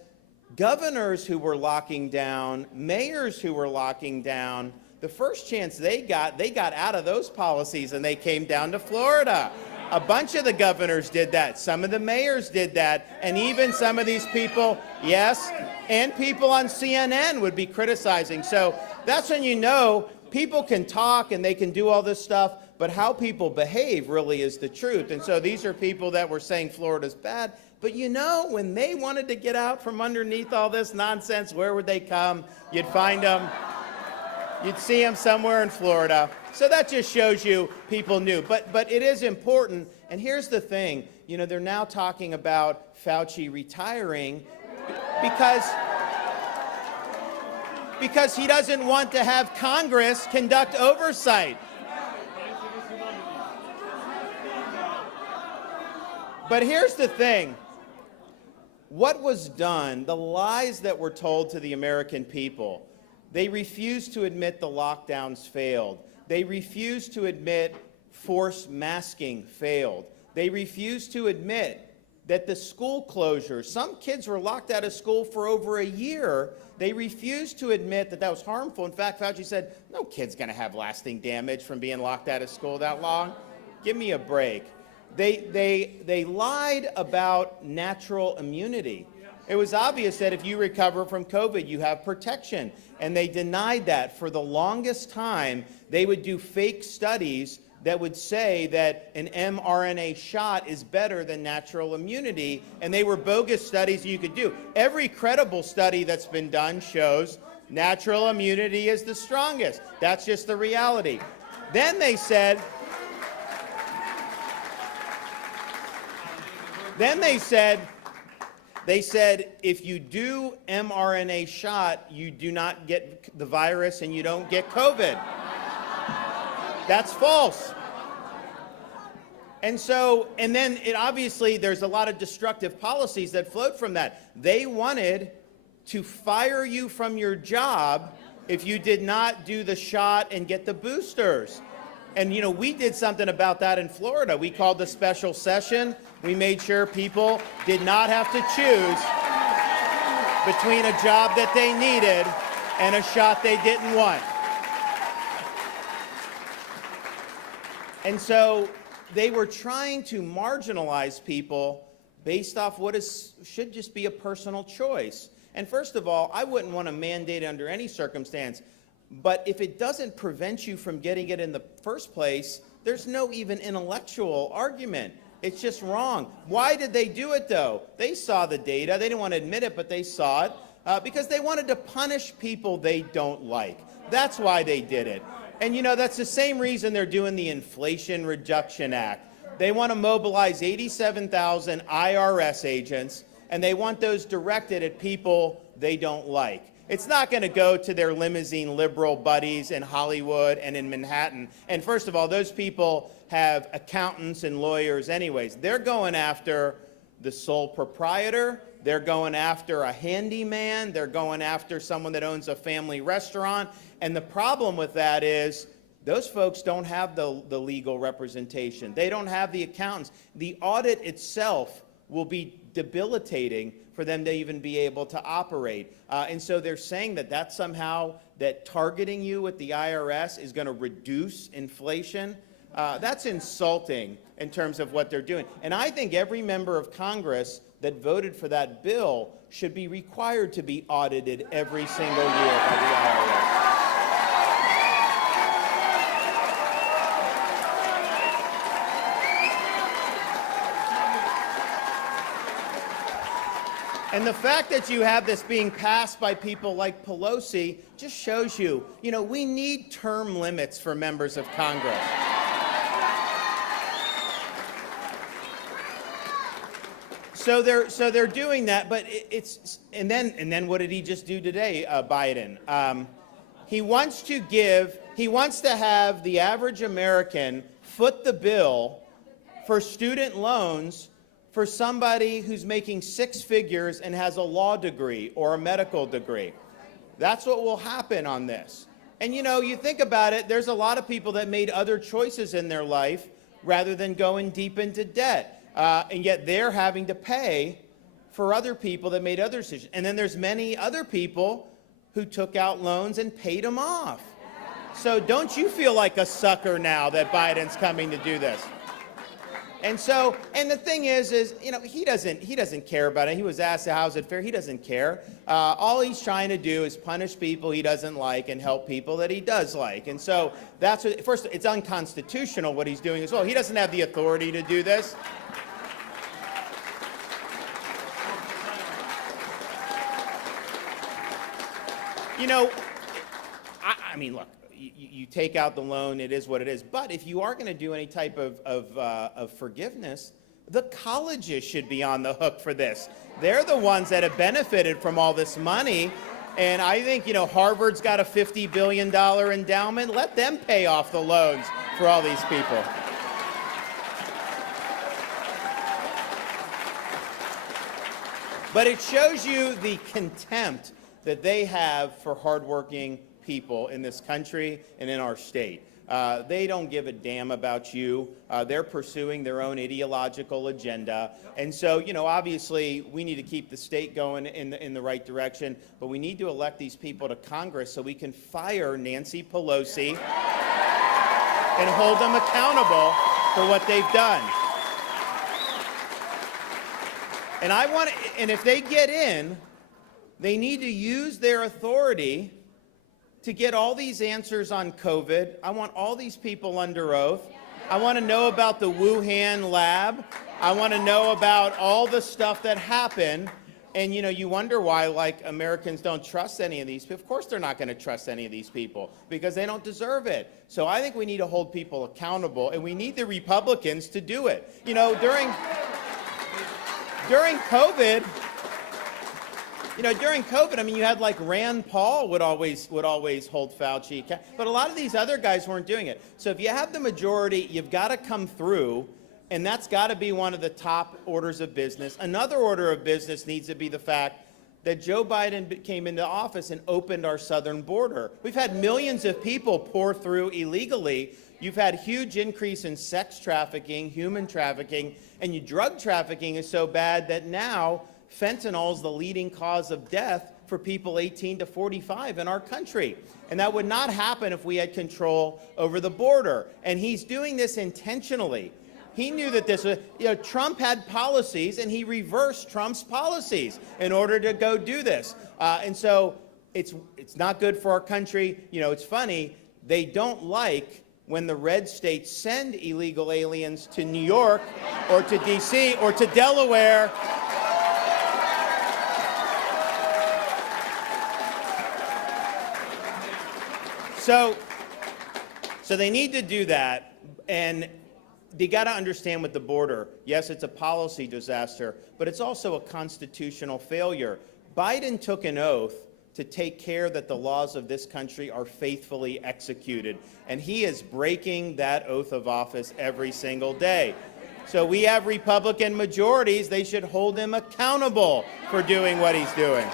governors who were locking down, mayors who were locking down, the first chance they got out of those policies and they came down to Florida. A bunch of the governors did that. Some of the mayors did that. And even some of these people, yes, and people on CNN would be criticizing. So that's when you know people can talk and they can do all this stuff, but how people behave really is the truth. And so these are people that were saying Florida's bad. But you know, when they wanted to get out from underneath all this nonsense, where would they come? You'd find them. You'd see them somewhere in Florida. So that just shows you people knew. But it is important. And here's the thing. You know, they're now talking about Fauci retiring because he doesn't want to have Congress conduct oversight. But here's the thing. What was done, the lies that were told to the American people, they refused to admit the lockdowns failed. They refused to admit forced masking failed. They refused to admit that the school closures, some kids were locked out of school for over a year. They refused to admit that that was harmful. In fact, Fauci said, no kid's going to have lasting damage from being locked out of school that long. Give me a break. They lied about natural immunity. It was obvious that if you recover from COVID, you have protection. And they denied that. For the longest time, they would do fake studies that would say that an mRNA shot is better than natural immunity, and they were bogus studies you could do. Every credible study that's been done shows natural immunity is the strongest. That's just the reality. Then they said, if you do mRNA shot, you do not get the virus and you don't get COVID. That's false. And then obviously there's a lot of destructive policies that flowed from that. They wanted to fire you from your job if you did not do the shot and get the boosters. And, you know, we did something about that in Florida. We called a special session. We made sure people did not have to choose between a job that they needed and a shot they didn't want. And so they were trying to marginalize people based off what should just be a personal choice. And first of all, I wouldn't want to mandate it under any circumstance. But if it doesn't prevent you from getting it in the first place, There's no even intellectual argument. It's just wrong. Why did they do it, though? They saw the data. They didn't want to admit it, but they saw it because they wanted to punish people they don't like. That's why they did it. And, you know, that's the same reason they're doing the Inflation Reduction Act. They want to mobilize 87,000 IRS agents, and they want those directed at people they don't like. It's not going to go to their limousine liberal buddies in Hollywood and in Manhattan. And first of all, those people have accountants and lawyers anyways. They're going after the sole proprietor. They're going after a handyman. They're going after someone that owns a family restaurant. And the problem with that is those folks don't have the legal representation. They don't have the accountants. The audit itself will be debilitating for them to even be able to operate. And so they're saying that somehow that targeting you with the IRS is going to reduce inflation. That's insulting in terms of what they're doing. And I think every member of Congress that voted for that bill should be required to be audited every single year by the IRS. And the fact that you have this being passed by people like Pelosi just shows you, we need term limits for members of Congress. So they're doing that, but and then what did he just do today, Biden? He wants to have the average American foot the bill for student loans for somebody who's making six figures and has a law degree or a medical degree. That's what will happen on this. And you think about it, there's a lot of people that made other choices in their life rather than going deep into debt. And yet they're having to pay for other people that made other decisions. And then there's many other people who took out loans and paid them off. So don't you feel like a sucker now that Biden's coming to do this? And the thing is, he doesn't care about it. He was asked, how's it fair? He doesn't care. All he's trying to do is punish people he doesn't like and help people that he does like. And so that's what, first, it's unconstitutional what he's doing as well. He doesn't have the authority to do this. I mean, look. You take out the loan, it is what it is. But if you are going to do any type of forgiveness, the colleges should be on the hook for this. They're the ones that have benefited from all this money. And I think, Harvard's got a $50 billion endowment. Let them pay off the loans for all these people. But it shows you the contempt that they have for hardworking people in this country and in our state. They don't give a damn about you. They're pursuing their own ideological agenda. And so, obviously, we need to keep the state going in the right direction, but we need to elect these people to Congress so we can fire Nancy Pelosi and hold them accountable for what they've done. And if they get in, they need to use their authority to get all these answers on COVID. I want all these people under oath. I want to know about the Wuhan lab. I want to know about all the stuff that happened. And, you wonder why, Americans don't trust any of these people. Of course they're not going to trust any of these people because they don't deserve it. So I think we need to hold people accountable, and we need the Republicans to do it. During COVID, you had Rand Paul would always hold Fauci, but a lot of these other guys weren't doing it. So if you have the majority, you've got to come through, and that's got to be one of the top orders of business. Another order of business needs to be the fact that Joe Biden came into office and opened our southern border. We've had millions of people pour through illegally. You've had huge increase in sex trafficking, human trafficking, and drug trafficking is so bad that now fentanyl is the leading cause of death for people 18 to 45 in our country. And that would not happen if we had control over the border. And he's doing this intentionally. He knew that this was, Trump had policies, and he reversed Trump's policies in order to go do this. And so it's not good for our country. It's funny, they don't like when the red states send illegal aliens to New York or to D.C. or to Delaware. So they need to do that, and they got to understand with the border, yes, it's a policy disaster, but it's also a constitutional failure. Biden took an oath to take care that the laws of this country are faithfully executed, and he is breaking that oath of office every single day. So we have Republican majorities. They should hold him accountable for doing what he's doing.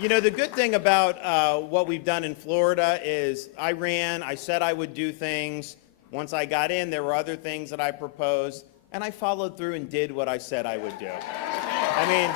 You know, the good thing about what we've done in Florida is I said I would do things. Once I got in, there were other things that I proposed, and I followed through and did what I said I would do. I mean,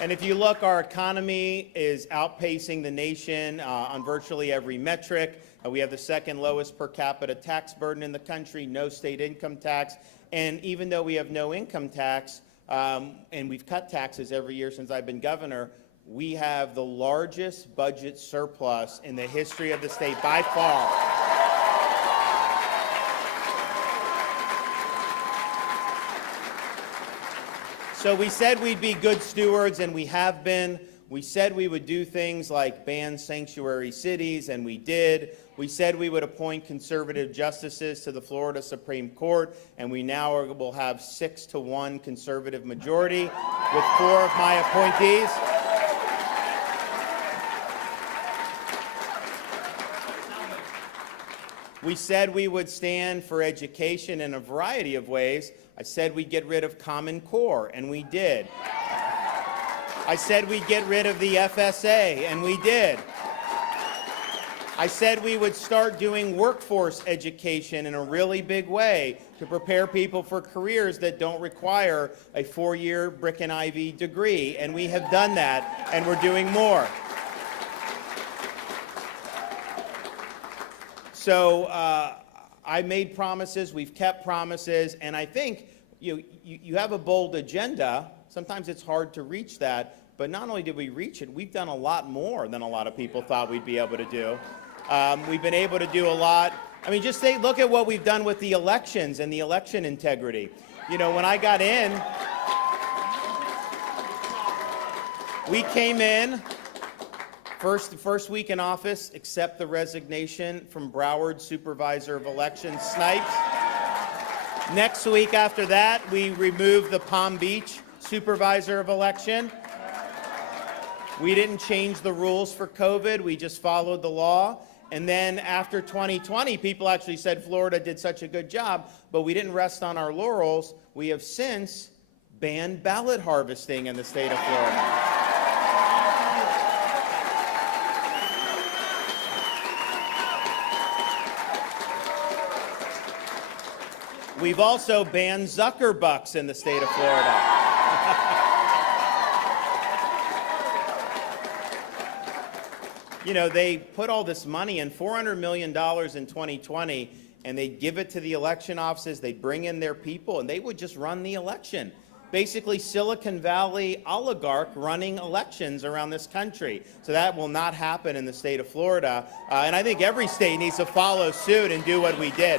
and if you look, our economy is outpacing the nation on virtually every metric. We have the second lowest per capita tax burden in the country, no state income tax. And even though we have no income tax, and we've cut taxes every year since I've been governor, we have the largest budget surplus in the history of the state by far. So we said we'd be good stewards, and we have been. We said we would do things like ban sanctuary cities, and we did. We said we would appoint conservative justices to the Florida Supreme Court, and we now will have 6-1 conservative majority with 4 of my appointees. We said we would stand for education in a variety of ways. I said we'd get rid of Common Core, and we did. I said we'd get rid of the FSA, and we did. I said we would start doing workforce education in a really big way to prepare people for careers that don't require a 4-year brick and ivy degree, and we have done that, and we're doing more. So I made promises, we've kept promises, and I think you have a bold agenda. Sometimes it's hard to reach that, but not only did we reach it, we've done a lot more than a lot of people thought we'd be able to do. We've been able to do a lot. I mean, just look at what we've done with the elections and the election integrity. You know, when I got in, we came in, first week in office, accept the resignation from Broward Supervisor of Elections Snipes. Next week after that, we removed the Palm Beach Supervisor of Election. We didn't change the rules for COVID. We just followed the law. And then after 2020, people actually said Florida did such a good job, but we didn't rest on our laurels. We have since banned ballot harvesting in the state of Florida. We've also banned Zuckerbucks in the state of Florida. You know, they put all this money in, $400 million in 2020, and they'd give it to the election offices, they'd bring in their people, and they would just run the election. Basically, Silicon Valley oligarch running elections around this country. So that will not happen in the state of Florida. And I think every state needs to follow suit and do what we did.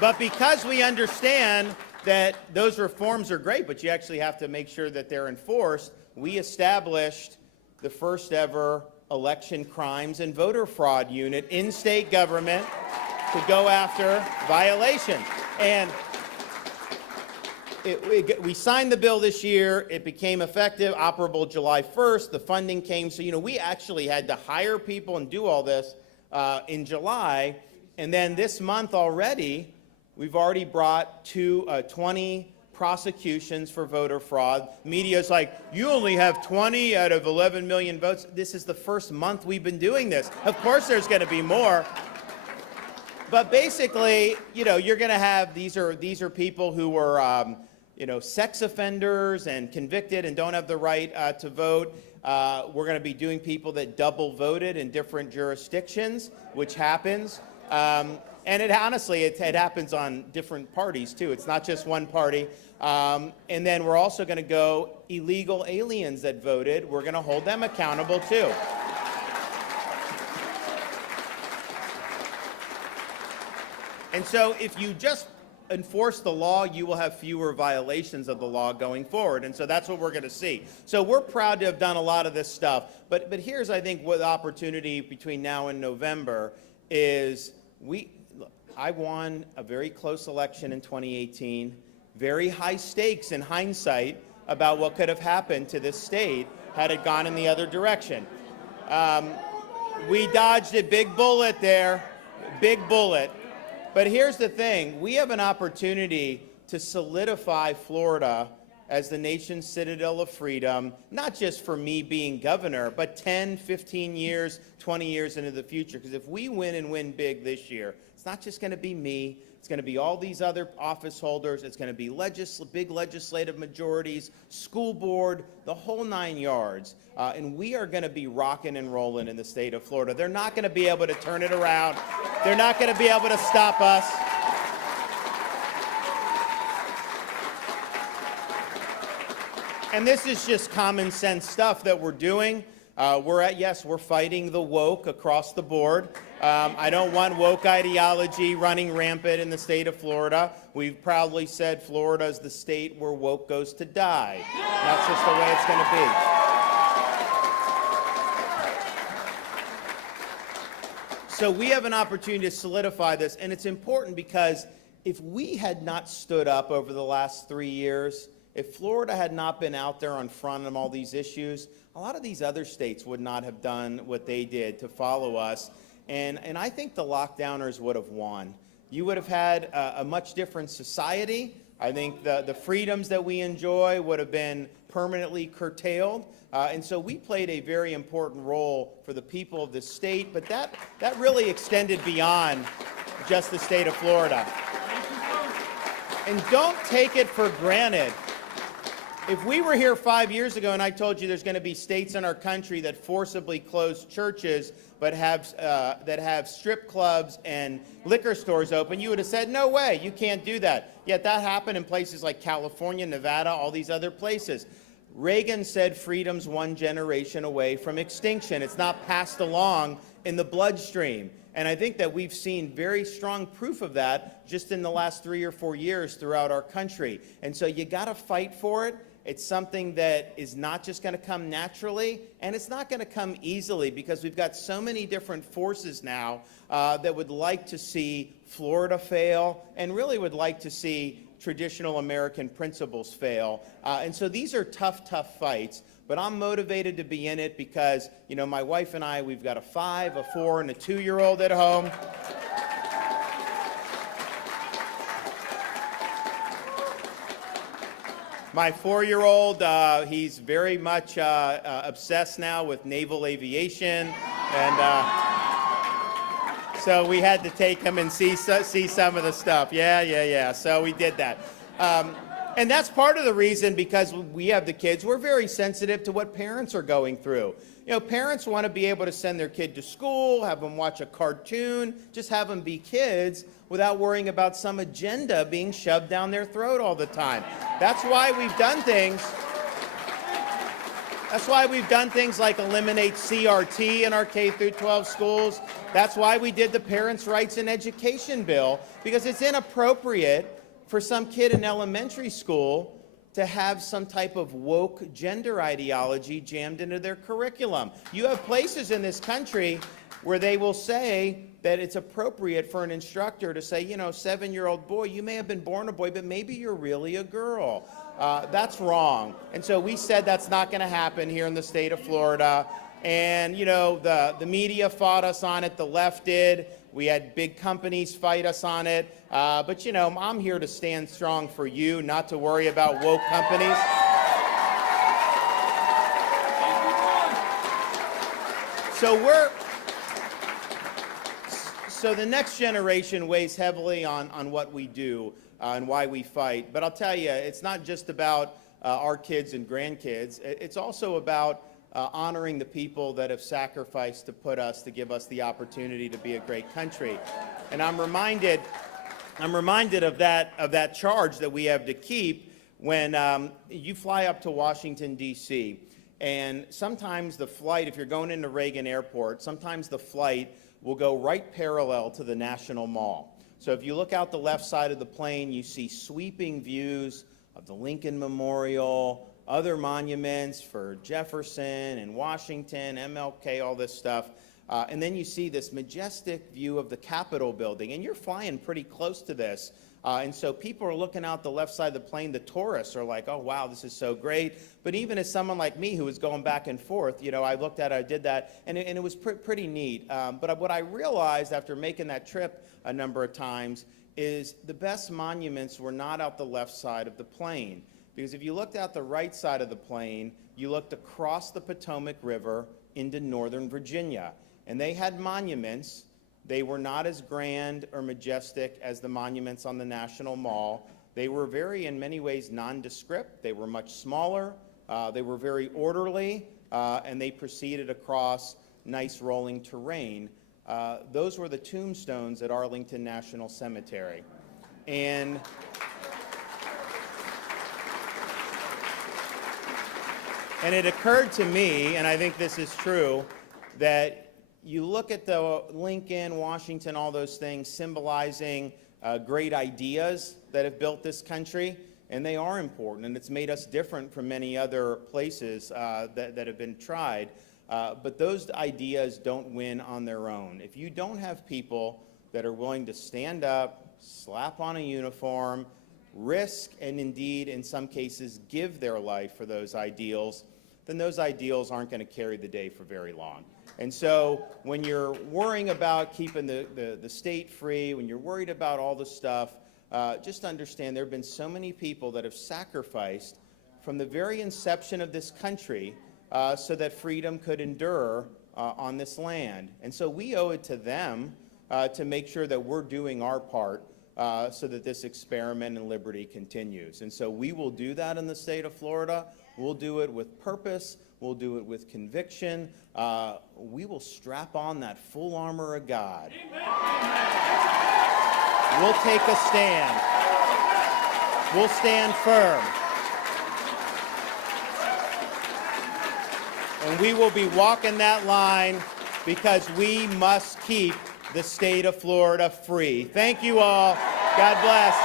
But because we understand that those reforms are great, but you actually have to make sure that they're enforced, we established the first ever election crimes and voter fraud unit in state government to go after violations. And we signed the bill this year. It became effective, operable July 1st. The funding came. So, you know, we actually had to hire people and do all this in July. And then this month already, we've already brought 20 prosecutions for voter fraud. Media's like, you only have 20 out of 11 million votes. This is the first month we've been doing this. Of course there's going to be more. But basically, you know, you're going to have, these are people who were, you know, sex offenders and convicted and don't have the right to vote. We're going to be doing people that double voted in different jurisdictions, which happens. And it honestly, it happens on different parties too. It's not just one party. And then we're also going to go illegal aliens that voted. We're going to hold them accountable too. And so if you just enforce the law, you will have fewer violations of the law going forward. And so that's what we're going to see. So we're proud to have done a lot of this stuff. But here's, I think, what the opportunity between now and November is I won a very close election in 2018, very high stakes in hindsight about what could have happened to this state had it gone in the other direction. We dodged a big bullet there, big bullet. But here's the thing, we have an opportunity to solidify Florida as the nation's citadel of freedom, not just for me being governor, but 10, 15 years, 20 years into the future. Because if we win and win big this year, it's not just going to be me, it's going to be all these other office holders, it's going to be big legislative majorities, school board, the whole 9 yards. And we are going to be rocking and rolling in the state of Florida. They're not going to be able to turn it around. They're not going to be able to stop us. And this is just common sense stuff that we're doing. We're fighting the woke across the board. I don't want woke ideology running rampant in the state of Florida. We've proudly said Florida is the state where woke goes to die. That's just the way it's going to be. So we have an opportunity to solidify this, and it's important because if we had not stood up over the last 3 years, if Florida had not been out there on front of all these issues, a lot of these other states would not have done what they did to follow us. And I think the lockdowners would have won. You would have had a much different society. I think the freedoms that we enjoy would have been permanently curtailed. And so we played a very important role for the people of the state, but that really extended beyond just the state of Florida. And don't take it for granted. If we were here 5 years ago and I told you there's going to be states in our country that forcibly close churches but that have strip clubs and liquor stores open, you would have said, no way, you can't do that. Yet that happened in places like California, Nevada, all these other places. Reagan said freedom's one generation away from extinction. It's not passed along in the bloodstream. And I think that we've seen very strong proof of that just in the last 3 or 4 years throughout our country. And so you got to fight for it. It's something that is not just going to come naturally, and it's not going to come easily because we've got so many different forces now that would like to see Florida fail and really would like to see traditional American principles fail. And so these are tough, tough fights. But I'm motivated to be in it because, you know, my wife and I, we've got a 5, a 4, and a 2-year-old at home. My 4-year-old, he's very much obsessed now with naval aviation, and so we had to take him and see some of the stuff. Yeah. So we did that. And that's part of the reason, because we have the kids, we're very sensitive to what parents are going through. You know, parents want to be able to send their kid to school, have them watch a cartoon, just have them be kids without worrying about some agenda being shoved down their throat all the time. That's why we've done things. That's why we've done things like eliminate CRT in our K-12 schools. That's why we did the Parents' Rights in Education bill, because it's inappropriate for some kid in elementary school to have some type of woke gender ideology jammed into their curriculum. You have places in this country where they will say that it's appropriate for an instructor to say, you know, 7-year-old boy, you may have been born a boy, but maybe you're really a girl. That's wrong. And so we said that's not going to happen here in the state of Florida. And, you know, the media fought us on it, the left did. We had big companies fight us on it. But, you know, I'm here to stand strong for you, not to worry about woke companies. So the next generation weighs heavily on what we do and why we fight. But I'll tell you, it's not just about our kids and grandkids. It's also about honoring the people that have sacrificed to give us the opportunity to be a great country. And I'm reminded of that charge that we have to keep when you fly up to Washington, D.C., and sometimes the flight, if you're going into Reagan Airport, sometimes the flight will go right parallel to the National Mall. So if you look out the left side of the plane, you see sweeping views of the Lincoln Memorial, other monuments for Jefferson and Washington, MLK, all this stuff. And then you see this majestic view of the Capitol building, and you're flying pretty close to this. And so people are looking out the left side of the plane. The tourists are like, oh, wow, this is so great. But even as someone like me who was going back and forth, I looked at it, I did that, and it was pretty neat. But what I realized after making that trip a number of times is the best monuments were not out the left side of the plane. Because if you looked out the right side of the plane, you looked across the Potomac River into Northern Virginia. And they had monuments. They were not as grand or majestic as the monuments on the National Mall. They were in many ways, nondescript. They were much smaller. They were very orderly, and they proceeded across nice rolling terrain. Those were the tombstones at Arlington National Cemetery. And it occurred to me, and I think this is true, that you look at the Lincoln, Washington, all those things symbolizing great ideas that have built this country, and they are important, and it's made us different from many other places that have been tried. But those ideas don't win on their own. If you don't have people that are willing to stand up, slap on a uniform, risk, and indeed, in some cases, give their life for those ideals, then those ideals aren't going to carry the day for very long. And so when you're worrying about keeping the state free, when you're worried about all this stuff, just understand there have been so many people that have sacrificed from the very inception of this country so that freedom could endure on this land. And so we owe it to them to make sure that we're doing our part so that this experiment in liberty continues. And so we will do that in the state of Florida. We'll do it with purpose. We'll do it with conviction. We will strap on that full armor of God. We'll take a stand. We'll stand firm. And we will be walking that line because we must keep the state of Florida free. Thank you all. God bless.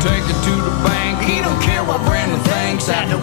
Take it to the bank. He don't care what Brandon thinks. At the